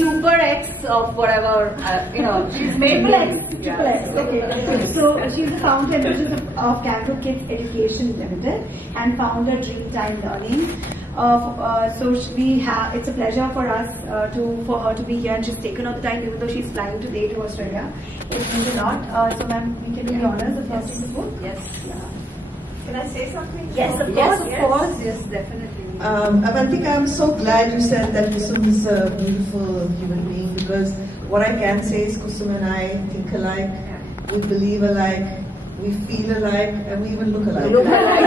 super X of whatever, she's made Triple me. X, Triple X. Okay. So she's the founder and manager of Kangaroo Kids Education Limited and founder Dreamtime Learning. It's a pleasure for us for her to be here, and she's taken all the time, even though she's flying today to Australia. It means a lot. So, ma'am, we can do the honors of launching the book. Yes. Can I say something? Yes, of Yes, course. of course. Yes, definitely. Avantika, I'm so glad you said that Kusum is a beautiful human being, because what I can say is Kusum and I think alike, we believe alike, we feel alike, and we even look alike. Look alike.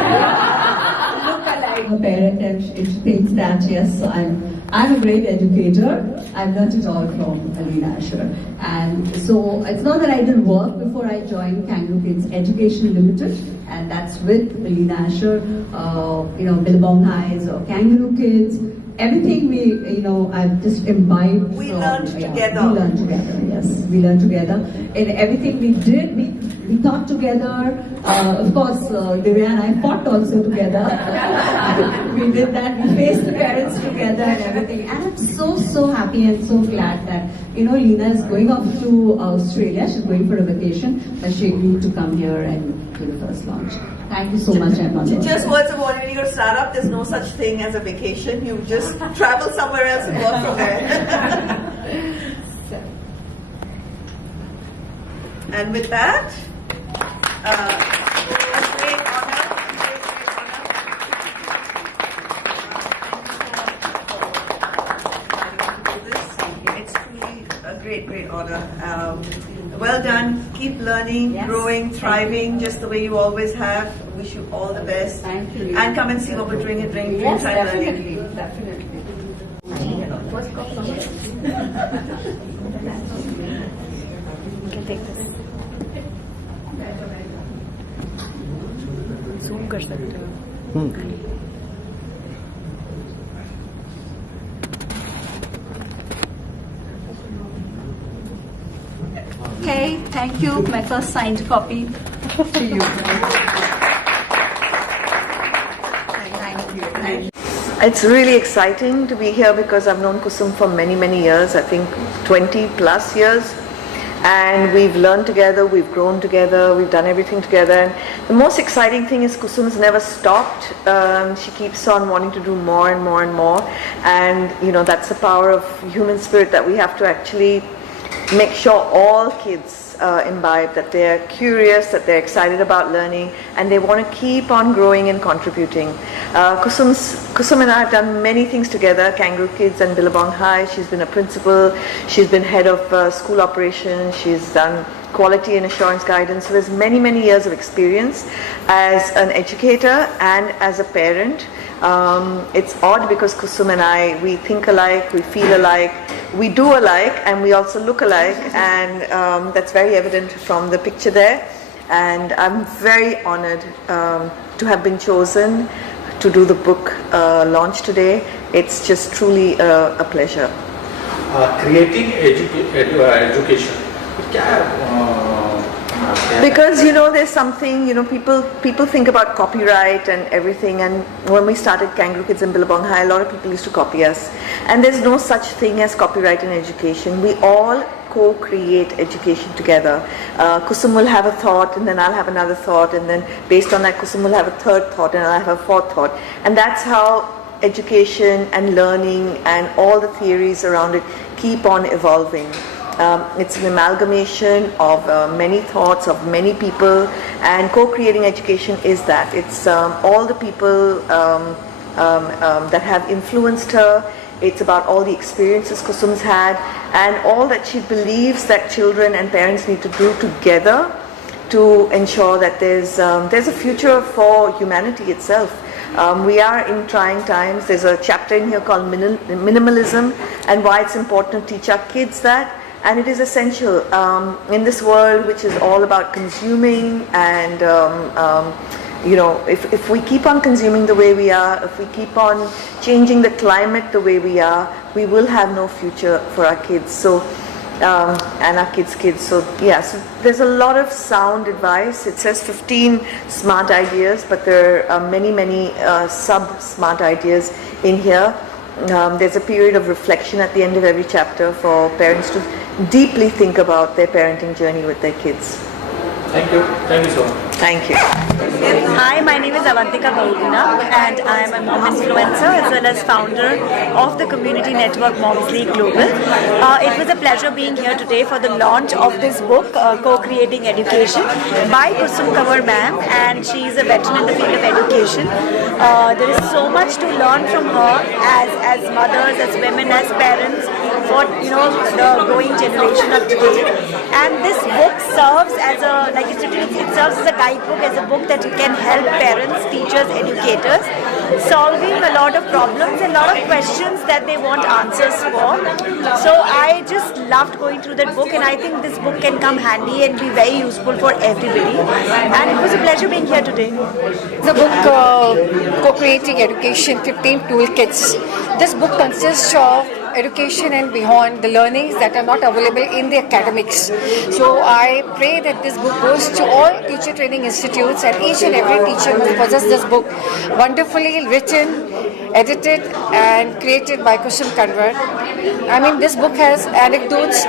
A parent, and it thinks that yes, I'm a great educator. I've learned it all from Alina Asher, and so it's not that I didn't work before I joined Kangaroo Kids Education Limited, and that's with Alina Asher, Billabong Highs or Kangaroo Kids. Everything I've just imbibed. We from, learned together. We learned together. Yes, we learned together. In everything we did, we thought together. Of course, Divya and I fought also together. We did that. We faced the parents together and everything. And I'm so happy and so glad that Lina is going off to Australia. She's going for a vacation, but she agreed to come here and do the first launch. Thank you so much, Emma. Just words of warning, when you're a startup, there's no such thing as a vacation. You just travel somewhere else and work from there. And with that, a great honor. It's truly a great honor. Well done. Keep learning, Yes. growing, thriving, just the way you always have. Wish you all the best. Thank you. And come and see what we're doing at Yes, Dreamtime Learning. definitely. You can take this. Zoom कर सकते हो. Okay, thank you. My first signed copy to you. Thank you. It's really exciting to be here because I've known Kusum for many years, I think 20 plus years. And we've learned together, we've grown together, we've done everything together. And the most exciting thing is Kusum's never stopped. She keeps on wanting to do more and more and more. And that's the power of human spirit, that we have to actually make sure all kids imbibe, that they're curious, that they're excited about learning, and they want to keep on growing and contributing. Kusum and I have done many things together, Kangaroo Kids and Billabong High. She's been a principal, she's been head of school operations, she's done quality and assurance guidance. So there's many years of experience as an educator and as a parent. It's odd because Kusum and I, we think alike, we feel alike, we do alike, and we also look alike, and that's very evident from the picture there. And I'm very honored to have been chosen to do the book launch today. It's just truly a pleasure. Creating education. Because there's something, people think about copyright and everything, and when we started Kangaroo Kids and Billabong High, a lot of people used to copy us, and there's no such thing as copyright in education. We all co-create education together. Kusum will have a thought, and then I'll have another thought, and then based on that Kusum will have a third thought, and I'll have a fourth thought, and that's how education and learning and all the theories around it keep on evolving. It's an amalgamation of many thoughts of many people, and co-creating education is that. It's all the people that have influenced her. It's about all the experiences Kusum's had, and all that she believes that children and parents need to do together to ensure that there's a future for humanity itself. We are in trying times. There's a chapter in here called minimalism, and why it's important to teach our kids that. And it is essential in this world which is all about consuming, and if we keep on consuming the way we are, if we keep on changing the climate the way we are, we will have no future for our kids. So and our kids. So so there's a lot of sound advice. It says 15 smart ideas, but there are many sub-smart ideas in here. There's a period of reflection at the end of every chapter for parents to deeply think about their parenting journey with their kids. Thank you. Thank you so much. Thank you. Hi, my name is Avantika Bahuguna and I am a mom influencer as well as founder of the community network Moms League Global. It was a pleasure being here today for the launch of this book, Co-Creating Education by Kusum Kanwar ma'am, and she is a veteran in the field of education. There is so much to learn from her as mothers, as women, as parents, for the growing generation of today. And this book serves as a, like it serves as a guidebook, as a book that can help parents, teachers, educators solving a lot of problems and a lot of questions that they want answers for. So I just loved going through that book, and I think this book can come handy and be very useful for everybody. And it was a pleasure being here today. The book Co-Creating Education 15 Toolkits. This book consists of education and beyond, the learnings that are not available in the academics. So I pray that this book goes to all teacher training institutes, and each and every teacher must possess this book, wonderfully written, edited and created by Kusum Kanwar. I mean, this book has anecdotes,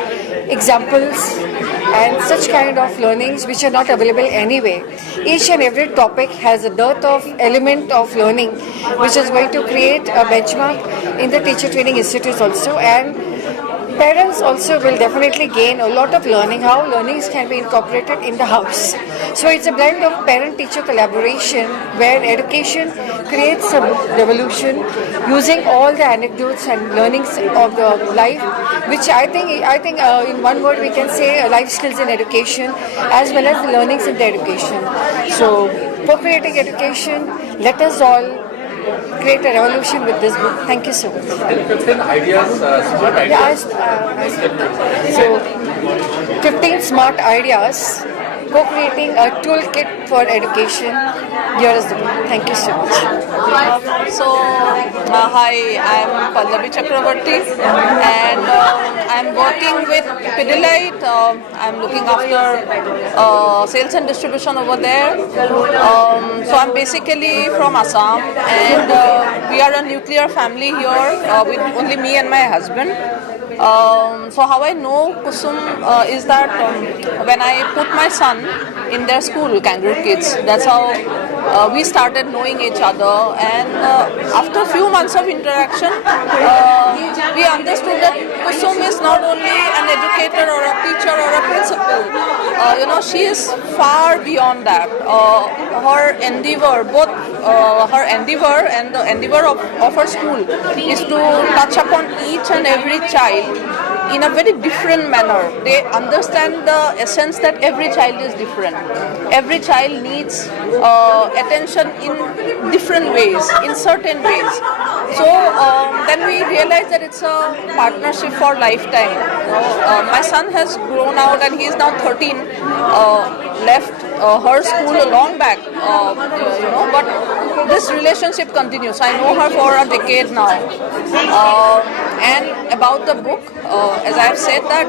examples and such kind of learnings which are not available anyway. Each and every topic has a dearth of element of learning which is going to create a benchmark in the teacher training institutes also, and parents also will definitely gain a lot of learning, how learnings can be incorporated in the house. So it's a blend of parent-teacher collaboration where education creates a revolution using all the anecdotes and learnings of the life, which I think in one word we can say life skills in education as well as the learnings in the education. So co-creating education, let us all create a revolution with this book. Thank you so much. 15 ideas, smart ideas. So 15 smart ideas, co-creating a toolkit for education. Here is the book. Thank you so much. Hi, I'm Pallavi Chakravarti, and I'm working with Pidilite. I'm looking after sales and distribution over there. So I'm basically from Assam, and we are a nuclear family here with only me and my husband. So how I know Kusum is that when I put my son in their school, Kangaroo Kids, that's how we started knowing each other, and after a few months of interaction, we understood that Kusum is not only an educator or a teacher or a principal. She is far beyond that. Her endeavor, both her endeavor and the endeavor of her school, is to touch upon each and every child in a very different manner. They understand the essence that every child is different. Every child needs attention in different ways, in certain ways. So then we realized that it's a partnership for lifetime. My son has grown out and he is now 13, left her school long back, but this relationship continues. I know her for a decade now. And about the book, as I have said, that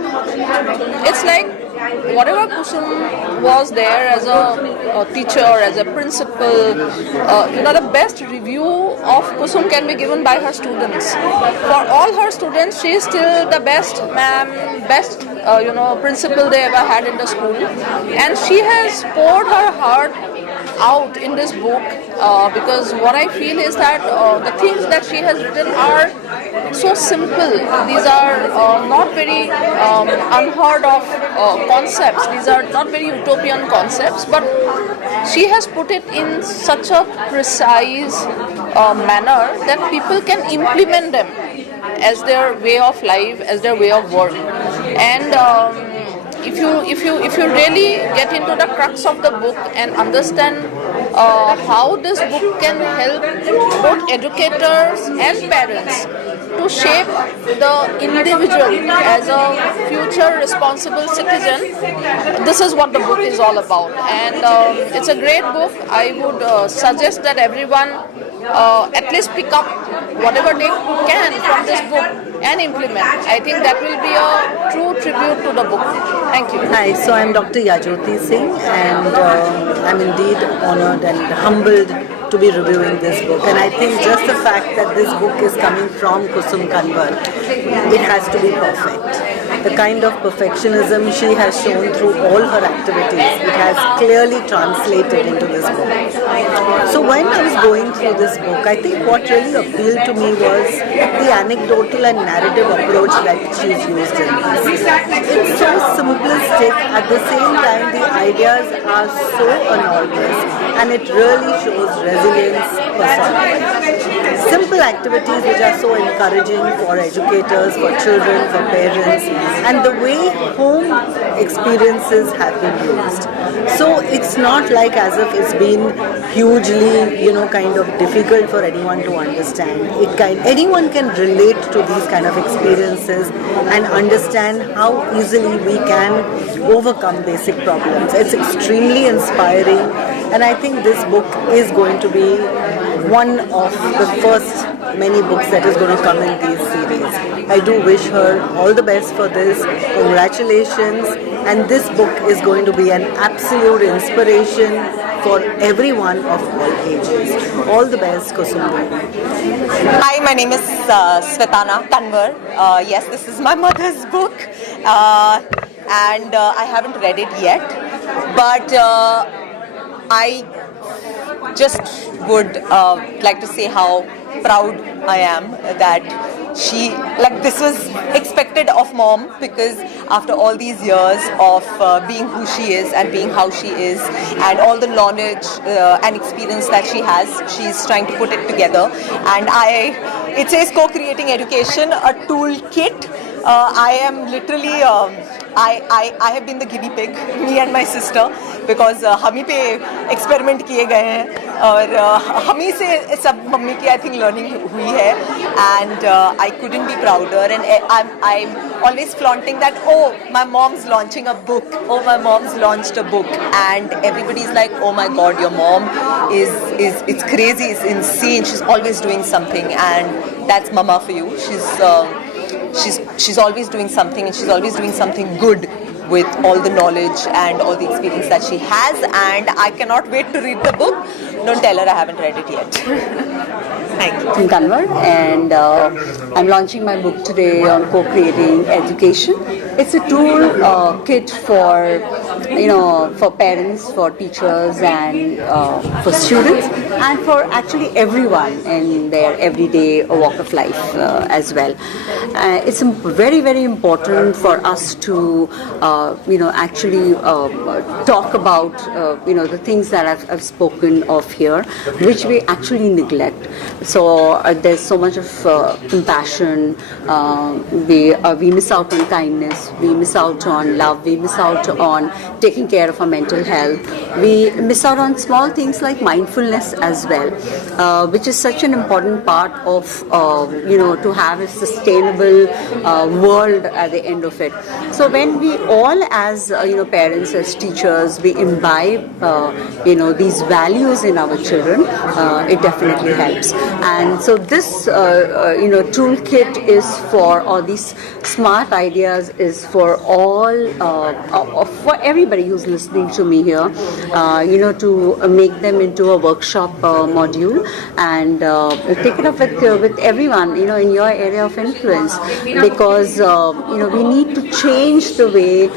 it's like whatever Kusum was there as a teacher, as a principal, the best review of Kusum can be given by her students. For all her students, she is still the best ma'am, best principal they ever had in the school, and she has poured her heart out in this book because what I feel is that the things that she has written are so simple. These are not very unheard of concepts. These are not very utopian concepts, but she has put it in such a precise manner that people can implement them as their way of life, as their way of work. And if you really get into the crux of the book and understand how this book can help both educators and parents to shape the individual as a future responsible citizen, this is what the book is all about. And it's a great book. I would suggest that everyone at least pick up whatever they can from this book and implement. I think that will be a true tribute to the book. Thank you. Hi, so I'm Dr. Yajoti Singh, and I'm indeed honored and humbled to be reviewing this book, and I think just the fact that this book is coming from Kusum Kanwar, it has to be perfect. The kind of perfectionism she has shown through all her activities, it has clearly translated into this book. So when I was going through this book, I think what really appealed to me was the anecdotal and narrative approach that she's used in this. It's so simplistic, at the same time the ideas are so enormous, and it really shows resilience personified. Simple activities which are so encouraging for educators, for children, for parents, and the way home experiences have been used. So it's not like as if it's been hugely, kind of difficult for anyone to understand. Anyone can relate to these kind of experiences and understand how easily we can overcome basic problems. It's extremely inspiring, and I think this book is going to be one of the first many books that is going to come in these series. I do wish her all the best for this. Congratulations. And this book is going to be an absolute inspiration for everyone of all ages. All the best, Kusum. Hi, my name is Svetana Kanwar. Yes, this is my mother's book, and I haven't read it yet, but I just would like to say how proud I am that this was expected of mom, because after all these years of being who she is and being how she is, and all the knowledge and experience that she has, she's trying to put it together. And it says co-creating education, a toolkit. I am literally I have been the guinea pig, me and my sister, because हम ही पे experiment किए गए हैं और हम ही से सब mummy की I think learning हुई है, and I couldn't be prouder, and I'm always flaunting that, oh, my mom's launching a book, oh, my mom's launched a book, and everybody's like, oh my god, your mom is it's crazy, it's insane, she's always doing something, and that's mama for you. She's always doing something, and she's always doing something good with all the knowledge and all the experience that she has, and I cannot wait to read the book. Don't tell her I haven't read it yet. Thank you. I'm Kanwar, and I'm launching my book today on co-creating education. It's a tool kit for for parents, for teachers, and for students, and for actually everyone in their everyday walk of life as well. It's very, very important for us to actually talk about the things that I've spoken of here, which we actually neglect. So there's so much of compassion. We miss out on kindness. We miss out on love. We miss out on taking care of our mental health. We miss out on small things like mindfulness as well, which is such an important part of to have a sustainable world at the end of it. So when we all, as parents, as teachers, we imbibe these values in our children, it definitely helps. And so this toolkit is for all these smart ideas, is for all for everybody who's listening to me here, to make them into a workshop module and take it up with everyone in your area of influence, because we need to change the way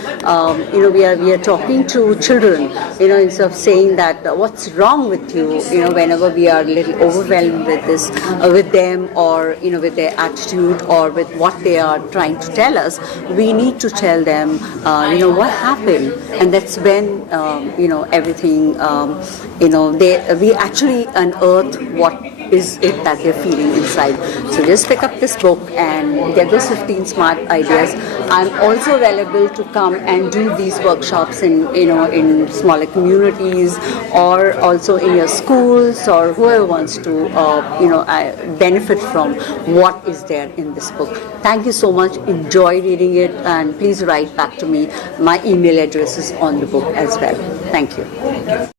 we are talking to children, instead of saying that what's wrong with you, whenever we are a little overwhelmed with this, with them, or with their attitude, or with what they are trying to tell us. We need to tell them what happened, and that's when everything we actually unearth what is it that they're feeling inside. So just pick up this book and get those 15 smart ideas. I'm also available to come and do these workshops in smaller communities, or also in your schools, or whoever wants to benefit from what is there in this book. Thank you so much. Enjoy reading it, and please write back to me. My email address is on the book as well. Thank you.